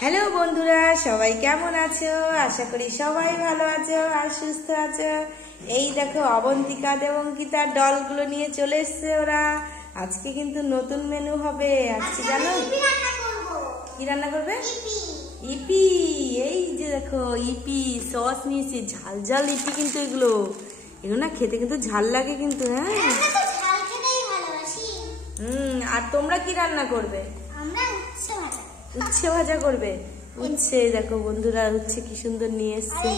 Hello বন্ধুরা, সবাই কেমন আছো? আশা করি সবাই ভালো আছো আর সুস্থ আছো। এই দেখো অবন্তিকা দেবঙ্কিতার ডলগুলো নিয়ে চলে এসছে ওরা। আজকে কিন্তু নতুন মেনু হবে। আজকে জানো কি রান্না করবে? ইপি। এই যে দেখো ইপি সস নিয়েছি, ঝাল ঝাল ইপি। কিন্তু এগুলো না খেতে কিন্তু ঝাল লাগে কিন্তু। হ্যাঁ, আর তোমরা কি রান্না করবে? উচ্ছে ভাজা করবে। উচ্ছে দেখো বন্ধুরা, উচ্ছে কি সুন্দর নিয়ে এসছে।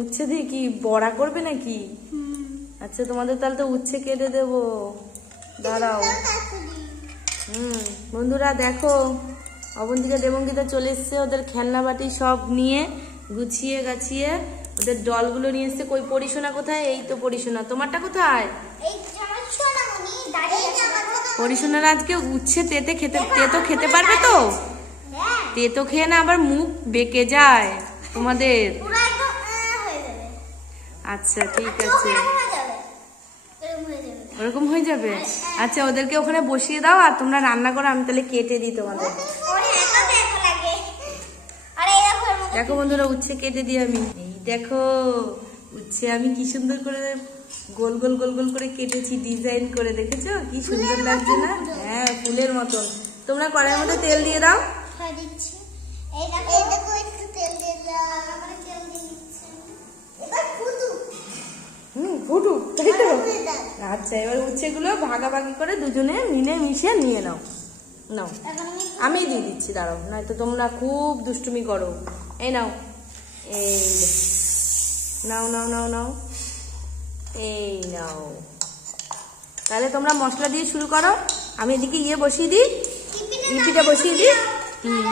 উচ্ছে দিয়ে কি বড়া করবে নাকি? আচ্ছা, তোমাদের তাহলে তো উচ্ছে কেটে দেবো, দাঁড়াও। বন্ধুরা দেখো, অবন্তিকা দেবঙ্কিতা চলে এসছে ওদের খেলনা বাটি সব নিয়ে, গুছিয়ে গাছিয়ে ওদের ডলগুলো নিয়ে এসছে। কই পরিশোনা কোথায়? এই তো পরিশোনা। তোমারটা কোথায়? পরিশোনার আজকে উচ্ছে তেতো খেতে পারবে তো? তেতো খেয়ে না আবার মুখ বেঁকে যায় তোমাদের। আচ্ছা ঠিক আছে, ওরকম হয়ে যাবে। আচ্ছা, ওদেরকে ওখানে বসিয়ে দাও আর তোমরা রান্না করো, আমি তাহলে কেটে দিই তোমাদের। দেখো বন্ধুরা, উচ্ছে কেটে দিই আমি। এই দেখো উচ্ছে আমি কি সুন্দর করে গোল গোল গোল গোল করে কেটেছি, ডিজাইন করে। দেখেছো কি সুন্দর লাগছে না? হ্যাঁ, ফুলের মতন। তোমরা কড়াইয়ের মধ্যে তেল দিয়ে দাও। ফুটুক, তাই তো? আচ্ছা, এবার উচ্ছেগুলো ভাগাভাগি করে দুজনে মিলে মিশিয়ে নিয়ে নাও। নাও, আমি দিয়ে দিচ্ছি, দাঁড়াও, নয়তো তোমরা খুব দুষ্টুমি করো। এই নাও, এই নাও নাও নাও নাও, এই নাও। তাহলে তোমরা মশলা দিয়ে শুরু করো, আমি এদিকে বসিয়ে দিই, ইপিটা বসিয়ে দিই।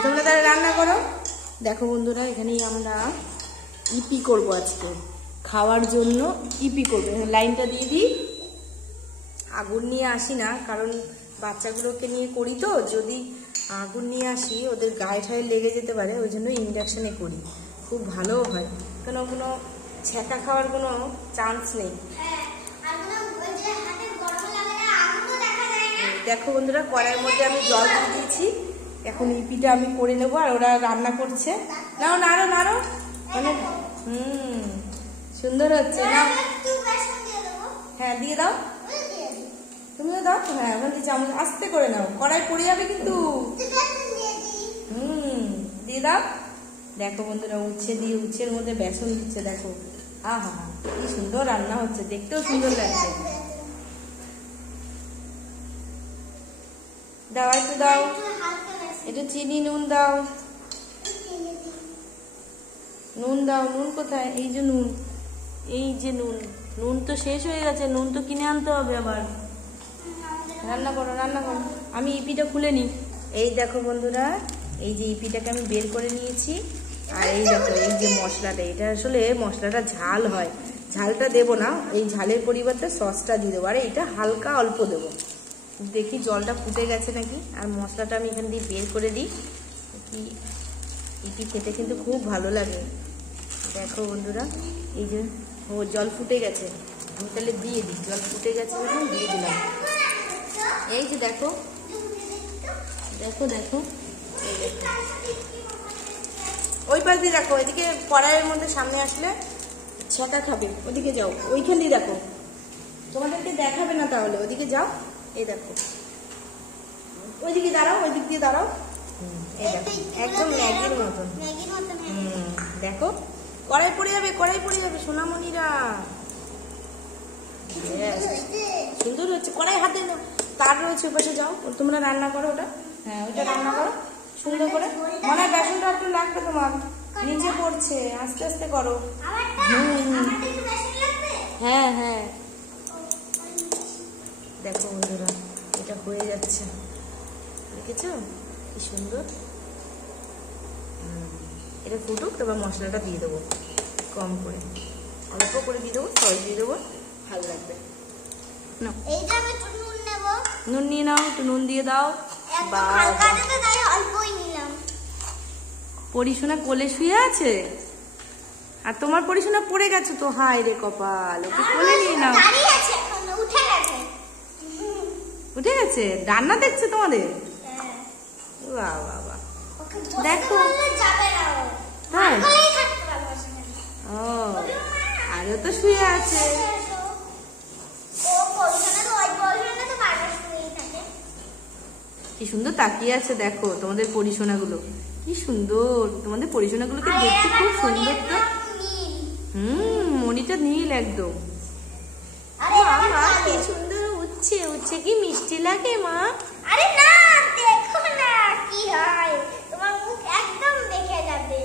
তোমরা তাহলে রান্না করো। দেখো বন্ধুরা, এখানেই আমরা ইপি করবো আজকে খাওয়ার জন্য। ইপি করবো, লাইনটা দিয়ে দিই। আগুন নিয়ে আসি না, কারণ বাচ্চাগুলোকে নিয়ে করি তো, যদি আগুন নিয়ে আসি ওদের গায়ে ঠায়ে লেগে যেতে পারে, ওই জন্য ইন্ডাকশানে করি, খুব ভালোও হয়। কেন কোনো ছ্যাঁকা খাওয়ার কোনো চান্স নেই। দেখো বন্ধুরা, কড়াইয়ের মধ্যে আমি জল দিয়ে দিয়েছি। এখন ইপিটা আমি করে নেবো, আর ওরা রান্না করছে। নাও নাড়ো নাড়ো, মানে সুন্দর হচ্ছে না? হ্যাঁ দিয়ে দাও, তুমিও দাও। হ্যাঁ, ওখানে চামচ আস্তে করে নাও, কড়াই পড়ে যাবে কিন্তু। দিয়ে দাও। দেখো বন্ধুরা, উচ্ছে দিয়ে উচ্ছের মধ্যে বেসন দিচ্ছে। দেখো আহা, কি সুন্দর রান্না হচ্ছে, দেখতেও সুন্দর লাগছে। দাও, একটু দাও, একটু চিনি নুন দাও। নুন দাও। নুন কোথায়? এই যে নুন, এই যে নুন। নুন তো শেষ হয়ে গেছে, নুন তো কিনে আনতে হবে আবার। রান্না করো রান্না করো, আমি ইপিটা খুলে নিই। এই দেখো বন্ধুরা, এই যে ইপিটাকে আমি বের করে নিয়েছি। আর এই দেখো, এই যে মশলাটা, এটা আসলে মশলাটা ঝাল হয়, ঝালটা দেবো না, এই ঝালের পরিবর্তে সসটা দিয়ে দেবো। আর এইটা হালকা অল্প দেবো। দেখি জলটা ফুটে গেছে নাকি। আর মশলাটা আমি এখান দিয়ে বের করে দিই। ইপি খেতে কিন্তু খুব ভালো লাগে। দেখো বন্ধুরা, এই যে জল ফুটে গেছে, আমি তাহলে দিয়ে দিই। জল ফুটে গেছে যখন দিয়ে দিলাম। এই যে দেখো দেখো দেখো, ওই পাশ দিয়ে দেখো, এদিকে কড়াইয়ের মধ্যে সামনে আসলে ছ্যাঁকা খাবে, ওদিকে যাও। ওইখান দিয়ে দেখো, তোমাদেরকে দেখাবে না তাহলে, ওদিকে যাও। এই দেখো, ওইদিকে দাঁড়াও, ওই দিক দিয়ে দাঁড়াও। এই দেখো, একদম ম্যাগির মতন। দেখো, কড়াই পড়ে যাবে, কড়াই পড়ে যাবে সোনামণিরা। সুন্দর হচ্ছে, কড়াই হাতে নাও। তার রয়েছে ওপাশে, যাও তোমরা রান্না করো ওটা। হ্যাঁ, ওইটা রান্না করো সুন্দর করে। মনে হয় বেসনটা একটু লাগবে তোমার, নিচে পড়ছে, আস্তে আস্তে করো। হ্যাঁ হ্যাঁ, দেখো বন্ধুরা, এটা হয়ে যাচ্ছে, দেখেছো কি সুন্দর। এটা ফুটুক, তারপর মশলাটা দিয়ে দেবো, কম করে অল্প করে দিয়ে দেবো, সস দিয়ে দেবো, ভালো লাগবে। নুন নিয়ে নাও, একটু নুন দিয়ে দাও। পরিশোনা কোলে শুয়ে আছে, আর তোমার পরিশোনা পড়ে গেছে তো। হায় রে কপাল, ওকে কোলে নিয়ে নাও। উঠে গেছে, রান্না দেখছে তোমাদের। বাহ বাহ বাহ, দেখো হ্যাঁ ও আরো তো শুয়ে আছে। কি সুন্দর তাকিয়ে আছে দেখো তোমাদের পরিশোনাগুলো, কি সুন্দর তোমাদের পরিশোনাগুলোকে দেখতে খুব সুন্দর তো। মনিটা নীল একদম। মা কি সুন্দর উচ্ছে, উচ্ছে কি মিষ্টি লাগে মা। আরে না দেখো না কি হয়, তোমার মুখ একদম দেখে যাবে।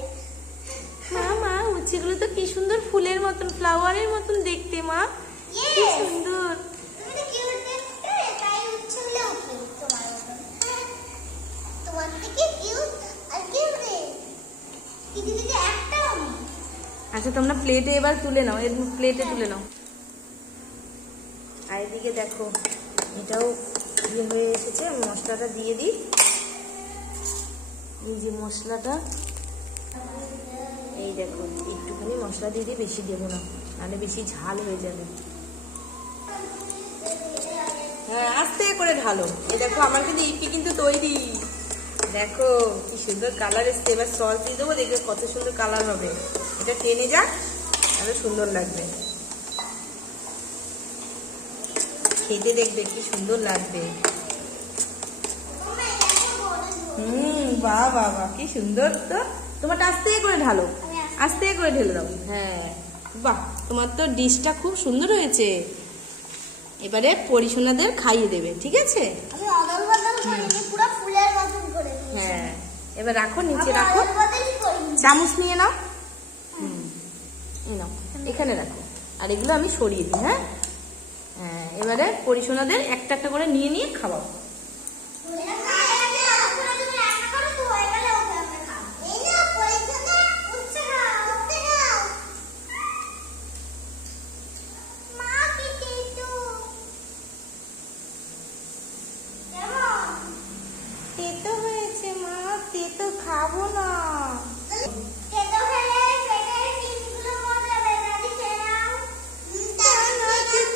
মা উচ্ছেগুলো তো কি সুন্দর ফুলের মতন, ফ্লাওয়ারের মতন দেখতে মা, কি সুন্দর। তুমি তো কিউট দেখতে, তাই উচ্ছেগুলো কিউট তোমার মতন। তোমার থেকে কিউট আর কিউট রে দিদি একটাও নেই। আচ্ছা তোমরা প্লেটে এবার তুলে নাও, এর প্লেটে তুলে নাও। আর এদিকে দেখো এটাও ইয়ে হয়ে এসেছে, মশলাটা দিয়ে দিই। এই যে মশলাটা, এই দেখো একটুখানি মশলা দিয়ে দিই, বেশি দেবো না নাহলে বেশি ঝাল হয়ে যাবে। হ্যাঁ আস্তে করে ঢালো। এই দেখো আমার কিন্তু ইপি কিন্তু তৈরি, দেখো কি সুন্দর কালার এসছে। এবার সস দিয়ে দেবো, দেখবে কত সুন্দর কালার হবে। এটা টেনে যাক তাহলে সুন্দর লাগবে, খেতে দেখবে কি সুন্দর লাগবে। বাহ বাহ বাহ কি সুন্দর তো। তোমারটা আস্তে করে ঢালো, আস্তে করে ঢেলে দাও। হ্যাঁ বাহ তোমার তো ডিশটা খুব সুন্দর হয়েছে। এবারে পরিশোনাদের খাইয়ে দেবে, ঠিক আছে? আমি অদল বদল করিনি, পুরো ফুলের মতন করে দিয়েছি। হ্যাঁ এবার রাখো, নিচে রাখো, চামচ নিয়ে নাও। এই নাও এখানে রাখো, আর এগুলো আমি সরিয়ে দিই। হ্যাঁ হ্যাঁ এবারে পরিশোনাদের একটা একটা করে নিয়ে নিয়ে খাওয়াও। তেতো হয়েছে মা, তেতো খাবো না।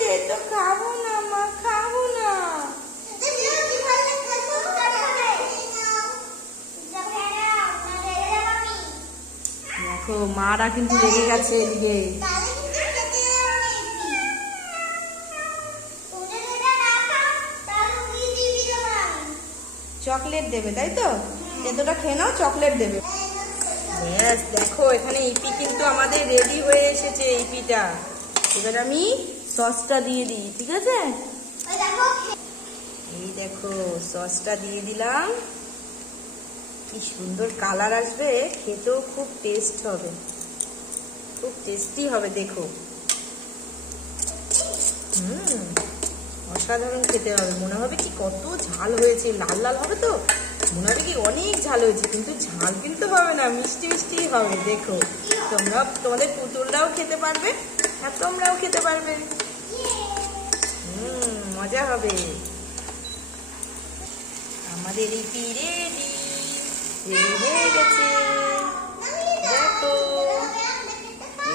তেতো খাবো না মা, খাবো না। দেখো মারা কিন্তু লেগে গেছে এদিকে। চকলেট দেবে তাই তো? তেতোটা খেয়ে নাও, চকলেট দেবে। ব্যাস দেখো এখানে ইপি কিন্তু আমাদের রেডি হয়ে এসেছে ইপিটা। এবার আমি সসটা দিয়ে দিই, ঠিক আছে? এই দেখো সসটা দিয়ে দিলাম, কি সুন্দর কালার আসবে, খেতেও খুব টেস্ট হবে, খুব টেস্টি হবে। দেখো অসাধারণ খেতে হবে। মনে হবে কি কত ঝাল হয়েছে, লাল লাল হবে তো মনে হবে কি অনেক ঝাল হয়েছে, কিন্তু ঝাল কিন্তু হবে না, মিষ্টি মিষ্টি হবে। দেখো তোমরা তোমাদের পুতুলরাও খেতে পারবে আর তোমরাও খেতে পারবে। মজা হবে। আমাদের ইপি রেডি, রেডি হয়ে গেছে। দেখো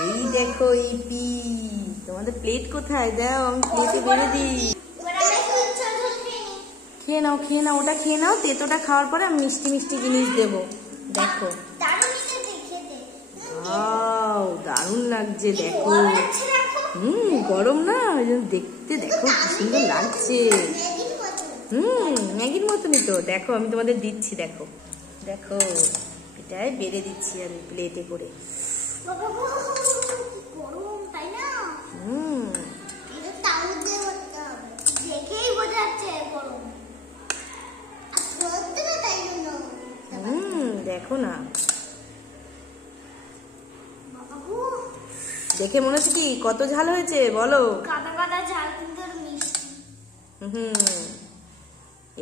এই দেখো ইপি। তোমাদের প্লেট কোথায় দাও, আমি প্লেটে বেড়ে দিই। খেয়ে নাও খেয়ে নাও, ওটা খেয়ে নাও। তেতোটা খাওয়ার পরে আমি মিষ্টি মিষ্টি জিনিস দেবো। দেখো দারুণ লাগছে। দেখো গরম না, দেখতে দেখো কি সুন্দর লাগছে। ম্যাগির মতনই তো। দেখো আমি তোমাদের দিচ্ছি, দেখো দেখো এটাই বেড়ে দিচ্ছি আমি প্লেটে করে। দেখো না, দেখে মনে হচ্ছে কি কত ঝাল হয়েছে বলো?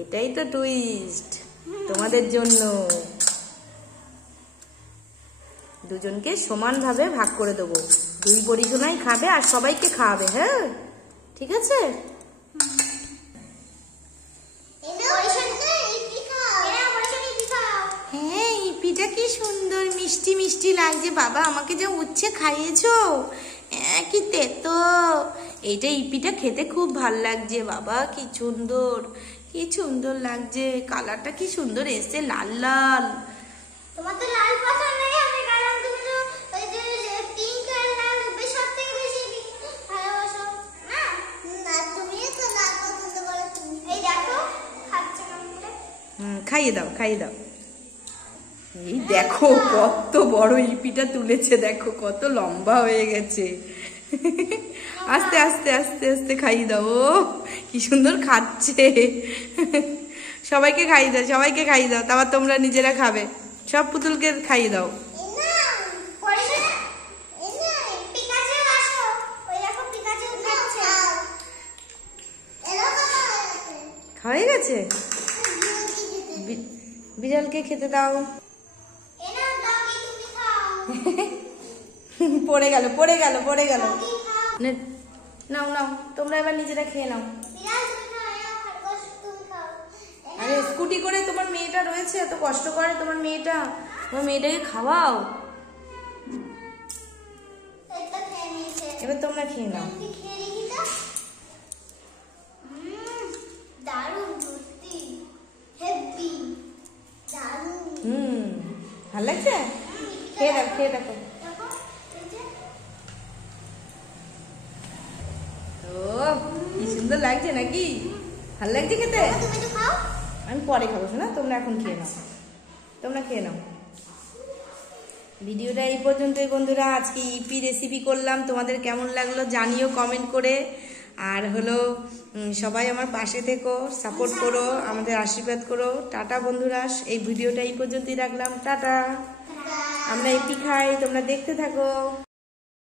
এটাই তো টুইস্ট তোমাদের জন্য। দুজনকে সমানভাবে ভাগ করে দেবো, 2 পরিজনাই খাবে আর সবাইকে খাওয়াবে। হ্যাঁ ঠিক আছে। হ্যাঁ ইপিটা কি সুন্দর মিষ্টি মিষ্টি লাগছে। বাবা আমাকে যে উচ্ছে খাইয়েছো, কি তেতো। এইটা ইপিটা খেতে খুব ভাল লাগছে বাবা, কি সুন্দর কি সুন্দর লাগছে। কালারটা কি সুন্দর এসছে, লাল লাল। তোমার তো লাল পছন্দ নেই, আমি কারণ তুমি তো ওই যে পিঙ্ক আর লাল সবথেকে বেশি ভালোবাসো না। না তুমিও তো লাল পছন্দ করো। তুমি এই দেখো খাচ্ছে কেমন করে। খাইয়ে দাও, খাইয়ে দাও। এই দেখো কত বড় ইপিটা তুলেছে, দেখো কত লম্বা হয়ে গেছে। আস্তে আস্তে আস্তে আস্তে খাইয়ে দাও। ও কি সুন্দর খাচ্ছে। সবাইকে খাইয়ে দাও, সবাইকে খাইয়ে দাও, তারপর তোমরা নিজেরা খাবে। সব পুতুলকে খাইয়ে দাও। খাওয়াই গেছে। বিড়ালকে খেতে দাও। পড়ে গেল, পড়ে গেল, পড়ে গেল। নাও নাও, তোমরা এবার নিজেরা খেয়ে নাও। আরে স্কুটি করে তোমার মেয়েটা রয়েছে, এত কষ্ট করে তোমার মেয়েটা, তোমার মেয়েটাকে খাওয়াও। এবার তোমরা খেয়ে নাও। ভালো লাগছে? খেয়ে দেখো, খেয়ে দেখো। ও কি সুন্দর লাগছে নাকি? ভালো লাগছে খেতে? আমি পরে খাবো না, তোমরা এখন খেয়ে নাও, তোমরা খেয়ে নাও। ভিডিওটা এই পর্যন্তই বন্ধুরা। আজকে ইপি রেসিপি করলাম, তোমাদের কেমন লাগলো জানিও কমেন্ট করে। আর হলো সবাই আমার পাশে থেকো, সাপোর্ট করো, আমাদের আশীর্বাদ করো। টাটা বন্ধুরা, এই ভিডিওটা এই পর্যন্তই রাখলাম। টাটা। আমরা ইপি খাই, তোমরা দেখতে থাকো।